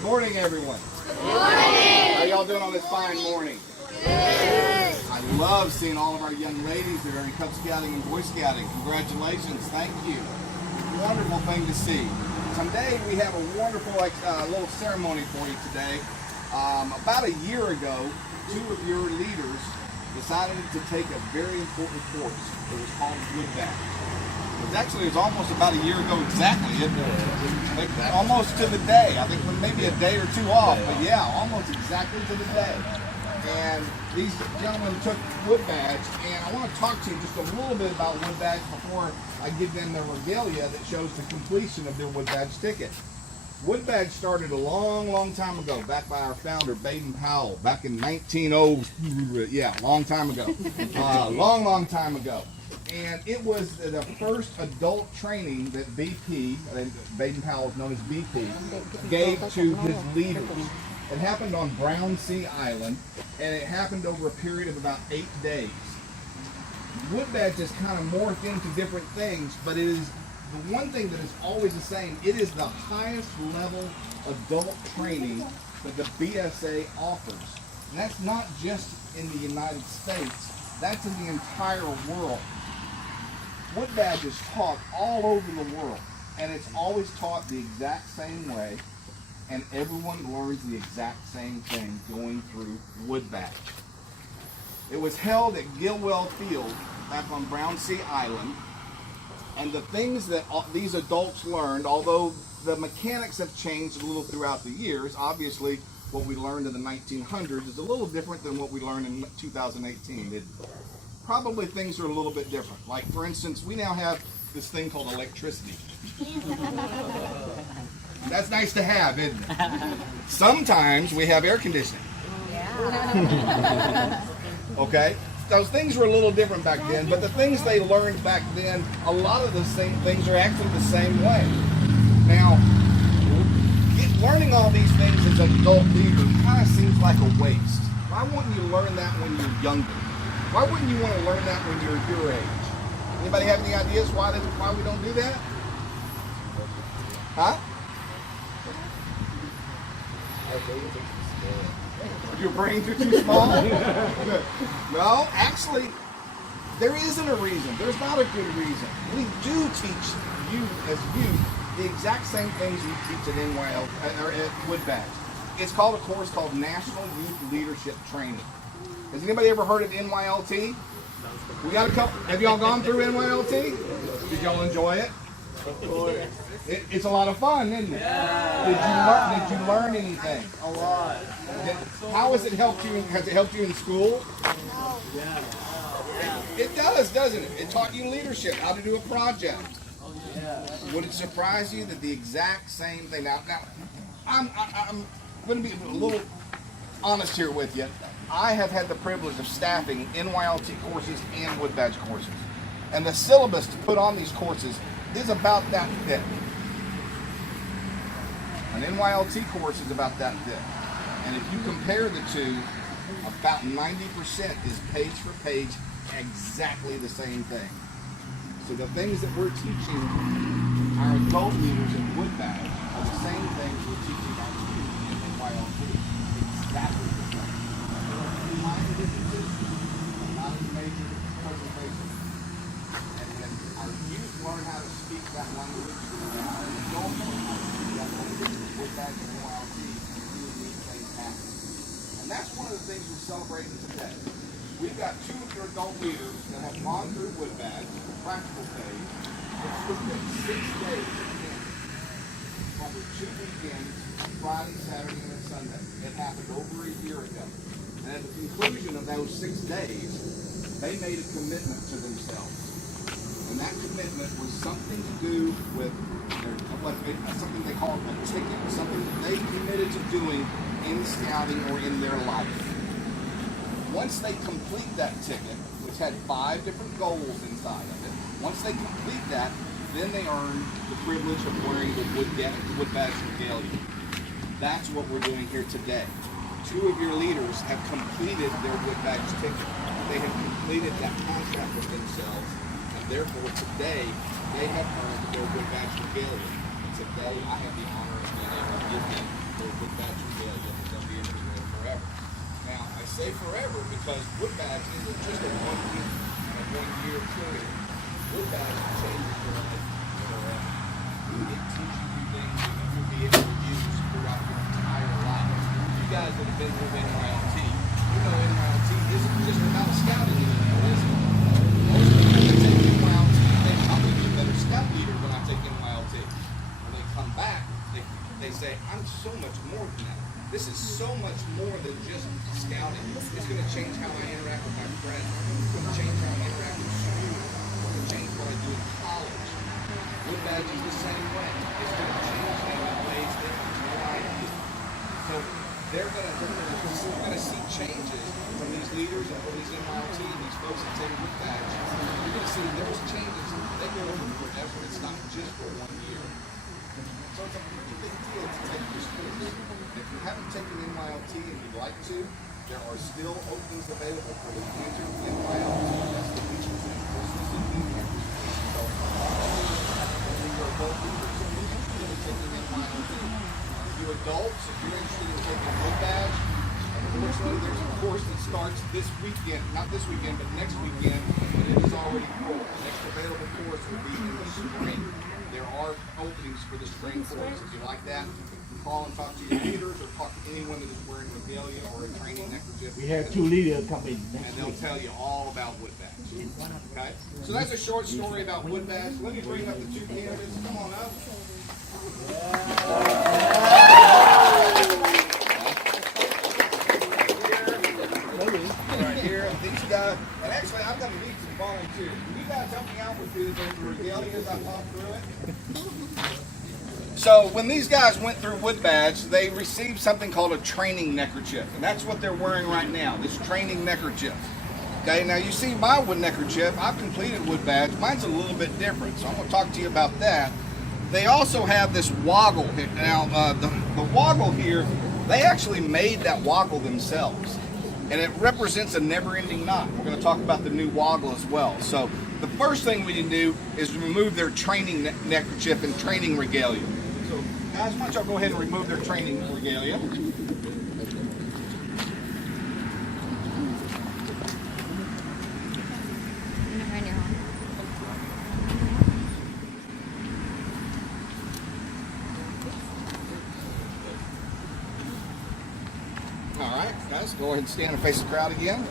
Good morning, everyone. Good morning. How y'all doing on this fine morning? Good. I love seeing all of our young ladies that are in Cub Scouting and Boy Scouting. Congratulations. Thank you. Wonderful thing to see. Today we have a wonderful little ceremony for you today. About a year ago, two of your leaders decided to take a very important course. It was called Woodbat. It was almost about a year ago exactly, isn't it? Almost to the day. I think maybe a day or two off, but yeah, almost exactly to the day. And these gentlemen took Wood Badge, and I want to talk to you just a little bit about Wood Badge before I give them their regalia that shows the completion of their Wood Badge ticket. Wood Badge started a long time ago, back by our founder, Baden Powell, back in 1900, yeah, long time ago. Long time ago. And it was the first adult training that BP, Baden Powell is known as BP, gave to his leaders. It happened on Brownsea Island, and it happened over a period of about 8 days. Wood Badge has kind of morphed into different things, but it is the one thing that is always the same. It is the highest level adult training that the BSA offers. And that's not just in the United States, that's in the entire world. Wood Badge is taught all over the world, and it's always taught the exact same way, and everyone learns the exact same thing going through Wood Badge. It was held at Gilwell Field back on Brownsea Island, and the things that these adults learned, although the mechanics have changed a little throughout the years, obviously what we learned in the 1900s is a little different than what we learned in 2018. Probably things are a little bit different. Like, for instance, we now have this thing called electricity. That's nice to have, isn't it? Sometimes we have air conditioning. Yeah. Okay? Those things were a little different back then, but the things they learned back then, a lot of the same things are actually the same way. Now, learning all these things as an adult leader kind of seems like a waste. Why wouldn't you learn that when you're younger? Why wouldn't you want to learn that when you're your age? Anybody have any ideas why we don't do that? Huh? Your brains are too small? No, actually, there isn't a reason. There's not a good reason. We do teach you as youth the exact same things we teach at NYL or at Wood Badge. It's called a course called National Youth Leadership Training. Has anybody ever heard of NYLT? We got a couple. Have y'all gone through NYLT? Did y'all enjoy it? It's a lot of fun, isn't it? Yeah. Did you learn anything? A lot. How has it helped you? Has it helped you in school? Yeah. It does, doesn't it? It taught you leadership, how to do a project. Would it surprise you that the exact same thing? Now, I'm going to be a little honest here with you. I have had the privilege of staffing NYLT courses and Wood Badge courses. And the syllabus to put on these courses is about that thick. An NYLT course is about that thick. And if you compare the two, about 90% is page for page exactly the same thing. So the things that we're teaching our adult leaders in Wood Badge are the same things we're teaching our students in NYLT. Exactly the same. Minor differences, not as major presentations. And when our youth learn how to speak that language, and our adults learn how to speak that language, Wood Badge and NYLT, really neat things happen. And that's one of the things we're celebrating today. We've got two of your adult leaders that have gone through Wood Badge, the practical phase. It's took them 6 days of camp. Over 2 weekends, Friday, Saturday, and Sunday. It happened over a year ago. And at the conclusion of those 6 days, they made a commitment to themselves. And that commitment was something to do with something they call a ticket, something that they committed to doing in scouting or in their life. Once they complete that ticket, which had 5 different goals inside of it, once they complete that, then they earn the privilege of wearing the Wood Badge regalia. That's what we're doing here today. 2 of your leaders have completed their Wood Badge ticket. They have completed that contract with themselves, and therefore today they have earned their Wood Badge regalia. And today I have the honor of being able to give them for Wood Badge regalia, and they'll be in there forever. Now, I say forever because Wood Badge isn't just a 1 year period. Wood Badge changes your life forever. It teaches you things that you'll be able to use throughout your entire life. You guys that have been through NYLT, you know NYLT isn't just about scouting anymore, is it? Most people that take NYLT, they probably be a better scout leader when I take NYLT. When they come back, they say, I'm so much more than that. This is so much more than just scouting. It's going to change how I interact with my friends. It's going to change how I interact with school. It's going to change what I do in college. Wood Badge is the same way. It's going to change me in ways that no idea. So we're going to see changes from these leaders and from these NYLT and these folks that take Wood Badge. You're going to see those changes. They go over forever. It's not just for 1 year. So it's a pretty big deal to take this course. If you haven't taken NYLT and you'd like to, there are still openings available for the winter NYLT. That's the beaches and Christmas and New Year's. So when you're adult leaders, you're interested in taking NYLT. You adults, if you're interested in taking Wood Badge, unfortunately there's a course that starts this weekend, not this weekend, but next weekend, and it is already full. The next available course will be in the spring. There are openings for the spring course. If you like that, call and talk to your leaders or talk to anyone that is wearing regalia or a training neckerchief. We have 2 leaders coming And next they'll week. tell you all about Wood Badge. Okay? So that's a short story about Wood Badge. Let me bring up the 2 candidates. Come on up. Right here, these guys, and actually I'm going to need some volunteers. Can you guys help me out with the regalia as I talk through it? So when these guys went through Wood Badge, they received something called a training neckerchief, and that's what they're wearing right now, this training neckerchief. Okay, now you see my wood neckerchief, I've completed Wood Badge, mine's a little bit different, so I'm going to talk to you about that. They also have this woggle. Now, the woggle here, they actually made that woggle themselves, and it represents a never-ending knot. We're going to talk about the new woggle as well. So the first thing we need to do is remove their training neckerchief and training regalia. So guys, why don't y'all go ahead and remove their training regalia. Alright, guys, go ahead and stand and face the crowd again.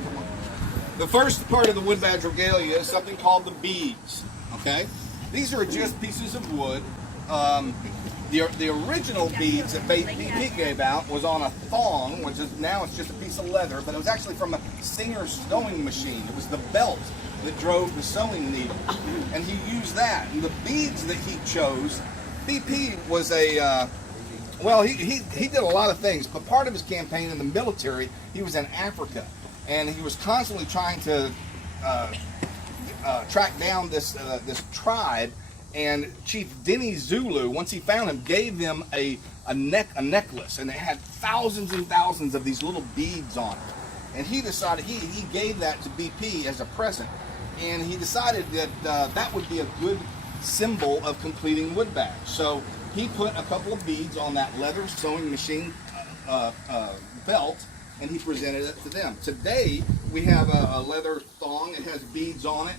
The first part of the Wood Badge regalia is something called the beads. Okay? These are just pieces of wood. The original beads that BP gave out was on a thong, which is now it's just a piece of leather, but it was actually from a Singer sewing machine. It was the belt that drove the sewing needle. And he used that. And the beads that he chose, BP was a well, he did a lot of things, but part of his campaign in the military, he was in Africa, and he was constantly trying to track down this tribe. And Chief Denny Zulu, once he found him, gave them a necklace, and it had thousands and thousands of these little beads on it. And he decided he gave that to BP as a present, and he decided that that would be a good symbol of completing Wood Badge. So he put a couple of beads on that leather sewing machine belt, and he presented it to them. Today, we have a leather thong. It has beads on it.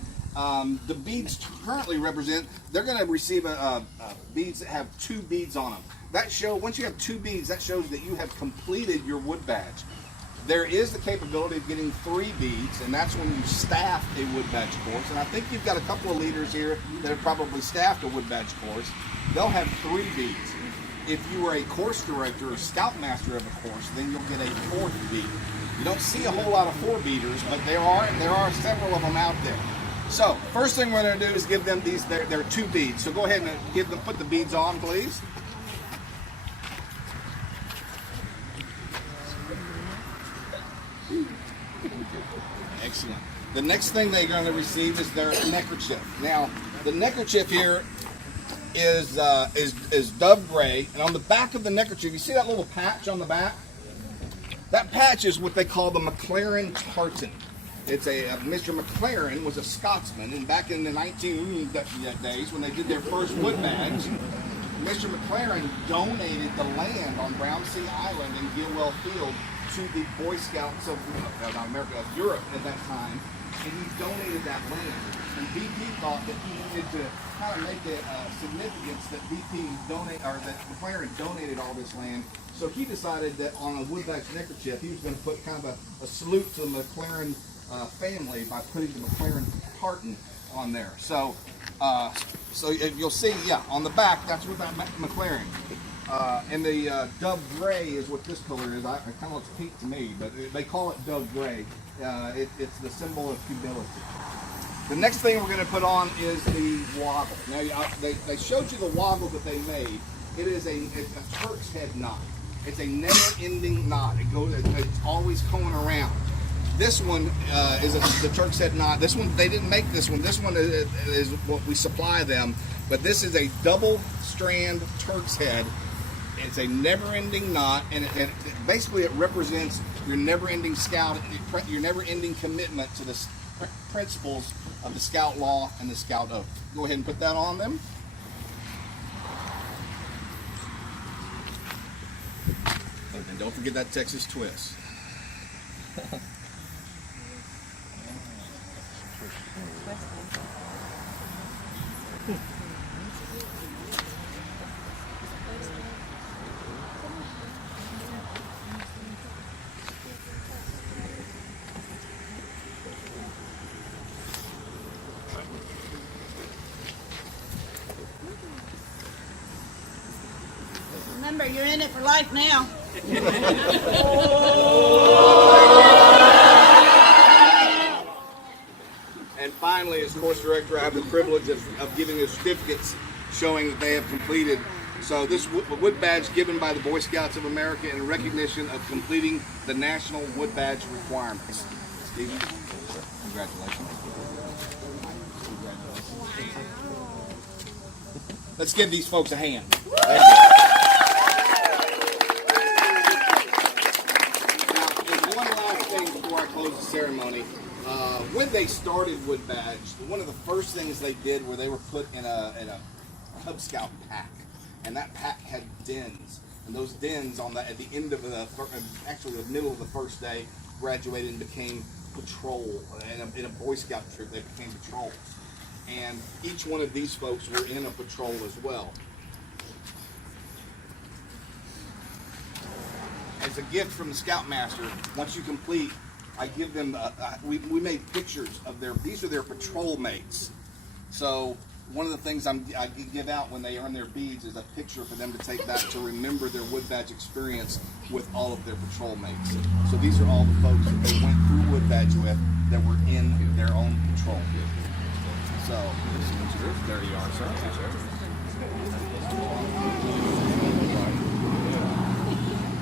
The beads currently represent, they're going to receive beads that have 2 beads on them. That once you have 2 beads, that shows that you have completed your Wood Badge. There is the capability of getting 3 beads, and that's when you staff a Wood Badge course. And I think you've got a couple of leaders here that have probably staffed a Wood Badge course. They'll have 3 beads. If you are a course director or scoutmaster of a course, then you'll get a 4th bead. You don't see a whole lot of 4-beaters, but there are several of them out there. So, first thing we're going to do is give them their 2 beads. So go ahead and put the beads on, please. Excellent. The next thing they're going to receive is their neckerchief. Now, the neckerchief here is dove gray, and on the back of the neckerchief, you see that little patch on the back? That patch is what they call the McLaren tartan. It's Mr. McLaren was a Scotsman, and back in the 19 days when they did their first Wood Badge, Mr. McLaren donated the land on Brownsea Island in Gilwell Field to the Boy Scouts of not America, of Europe at that time, and he donated that land. And BP thought that he needed to kind of make it significance that that McLaren donated all this land. So he decided that on a Woodbadge neckerchief, he was going to put kind of a salute to the McLaren family by putting the McLaren tartan on there. So you'll see, yeah, on the back, that's what that McLaren. And the dove gray is what this color is. It kind of looks pink to me, but they call it dove gray. It's the symbol of humility. The next thing we're going to put on is the woggle. Now, they showed you the woggle that they made. It is a Turk's head knot. It's a never-ending knot. It's always going around. This one is the Turk's head knot. This one, they didn't make this one. This one is what we supply them. But this is a double-strand Turk's head. It's a never-ending knot, and basically it represents your never-ending your never-ending commitment to the principles of the Scout Law and the Scout Oath. Go ahead and put that on them. And don't forget that Texas twist. Remember, you're in it for life now. And finally, as course director, I have the privilege of giving the certificates showing that they have completed. So this wood badge given by the Boy Scouts of America in recognition of completing the National Wood Badge requirements. Stephen, congratulations. Let's give these folks a hand. Thank you. Now, one last thing before I close the ceremony. When they started Wood Badge, one of the first things they did were they were put in a Cub Scout pack, and that pack had dens, and those dens at the end of actually the middle of the first day, graduated and became patrol. In a Boy Scout troop, they became patrols, and each one of these folks were in a patrol as well. As a gift from the Scoutmaster, once you complete, I give them, we made pictures of these are their patrol mates. So one of the things I give out when they earn their beads is a picture for them to take back to remember their Wood Badge experience with all of their patrol mates. So these are all the folks that they went through Wood Badge with that were in their own patrol. So there you are, sir.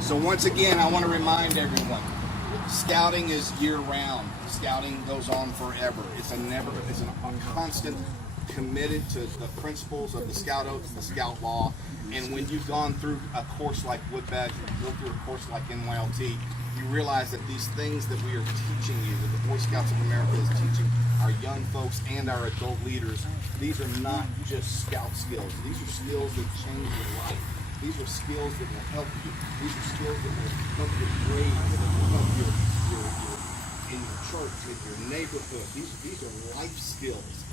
So once again, I want to remind everyone, Scouting is year-round. Scouting goes on forever. It's a constant committed to the principles of the Scout Oath and the Scout Law. And when you've gone through a course like Wood Badge, you go through a course like NYLT, you realize that these things that we are teaching you, that the Boy Scouts of America is teaching our young folks and our adult leaders, these are not just Scout skills. These are skills that change your life. These are skills that will help you. These are skills that will help your grades, that will help you in your church, in your neighborhood. These are life skills.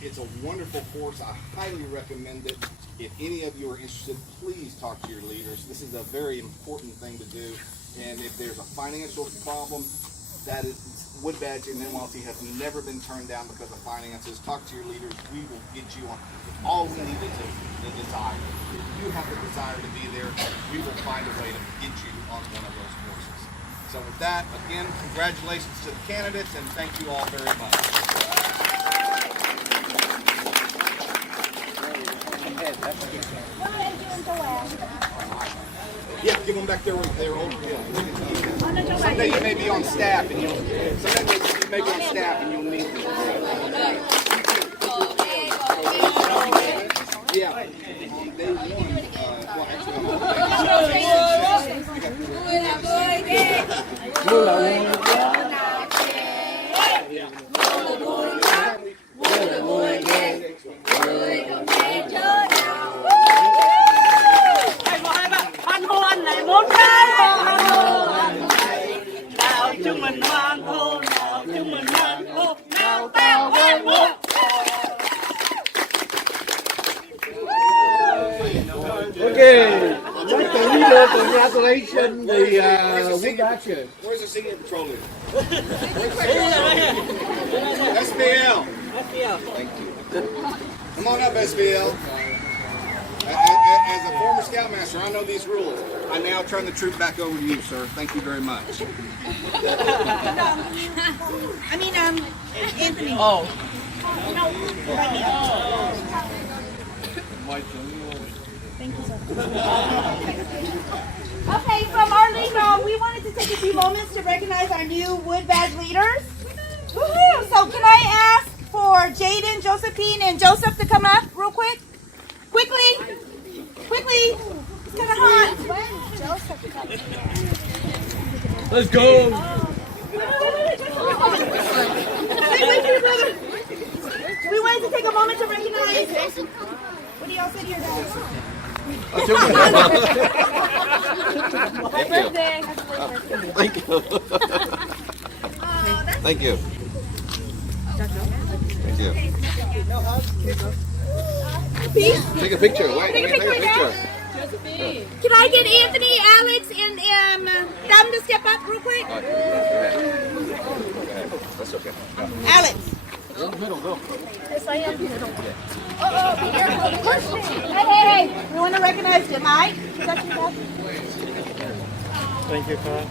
It's a wonderful course. I highly recommend it. If any of you are interested, please talk to your leaders. This is a very important thing to do. And if there's a financial problem, that is, Wood Badge and NYLT has never been turned down because of finances. Talk to your leaders. We will get you on. All we need is the desire. If you have the desire to be there, we will find a way to get you on one of those courses. So with that, again, congratulations to the candidates, and thank you all very much. Yeah, give them back there with their old Someday you may be on staff and you'll need them. Yeah, on day one, well, actually on man hole, now to my man hole, now bow and walk. Okay, like the leader, congratulations, the Wood Action. Where's the senior patrol leader? SBL. Thank you. Come on up, SBL. As a former scoutmaster, I know these rules. I now turn the troop back over to you, sir. Thank you very much. Anthony. Oh. Okay, from our leader, we wanted to take a few moments to recognize our new Wood Badge leaders. Woohoo! So can I ask for Jaden, Josephine, and Joseph to come up real quick? Quickly! Quickly! It's kind of hot. Let's go. Wait, brother. We wanted to take a moment to recognize. What do y'all say to your guys? Happy birthday. Thank you. Thank you. Thank you. Take a picture. Wait, Take a take a picture, picture. Can I get Anthony, Alex, and them to step up real quick? That's okay. Alex. Yes, I am middle. Oh, be careful. Push me. Hey. We want to recognize you, Mike. Is that your dad? Thank you, Carl.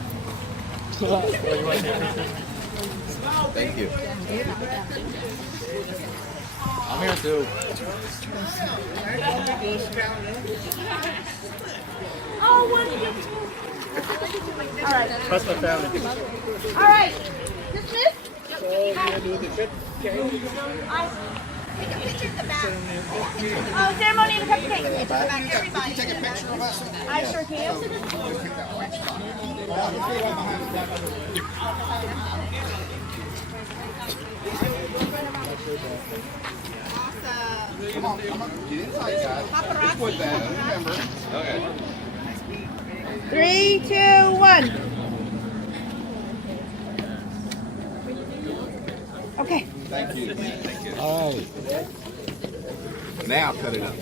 Thank you. I'm here too. Oh, one to get two. All right. That's my family. All right. Dismiss. We're gonna do the chit Take a picture in the back. Oh, ceremony and cupcake. Everybody. Take a picture of us. I sure can. Come on. Get inside, guys. Just put that. Remember. Okay. 3, 2, 1. Okay. Thank you. Thank you. All right. Now cut it up.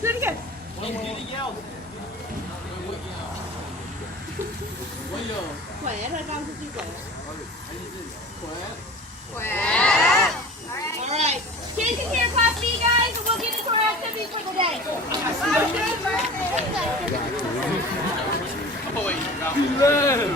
Do it again. Khỏe rồi con thích đi khỏe. All right. Kids in here, class B, guys, and we'll get into our activities for the day. Happy birthday.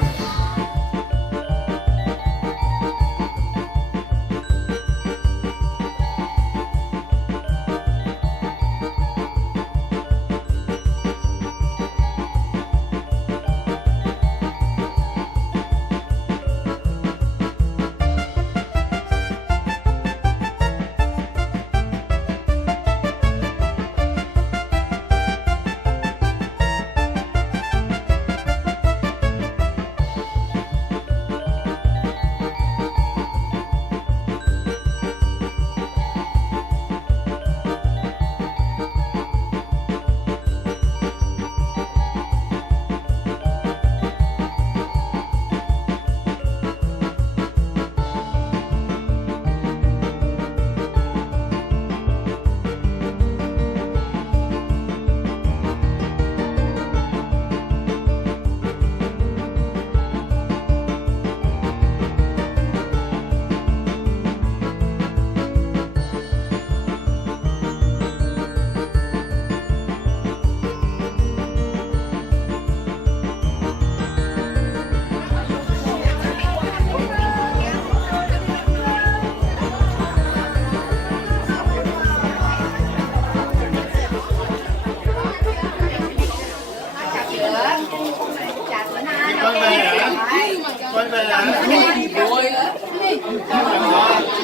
Hãy subscribe cho kênh Ghiền Mì Gõ để không bỏ lỡ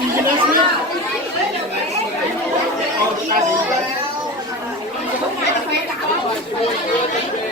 những video hấp dẫn.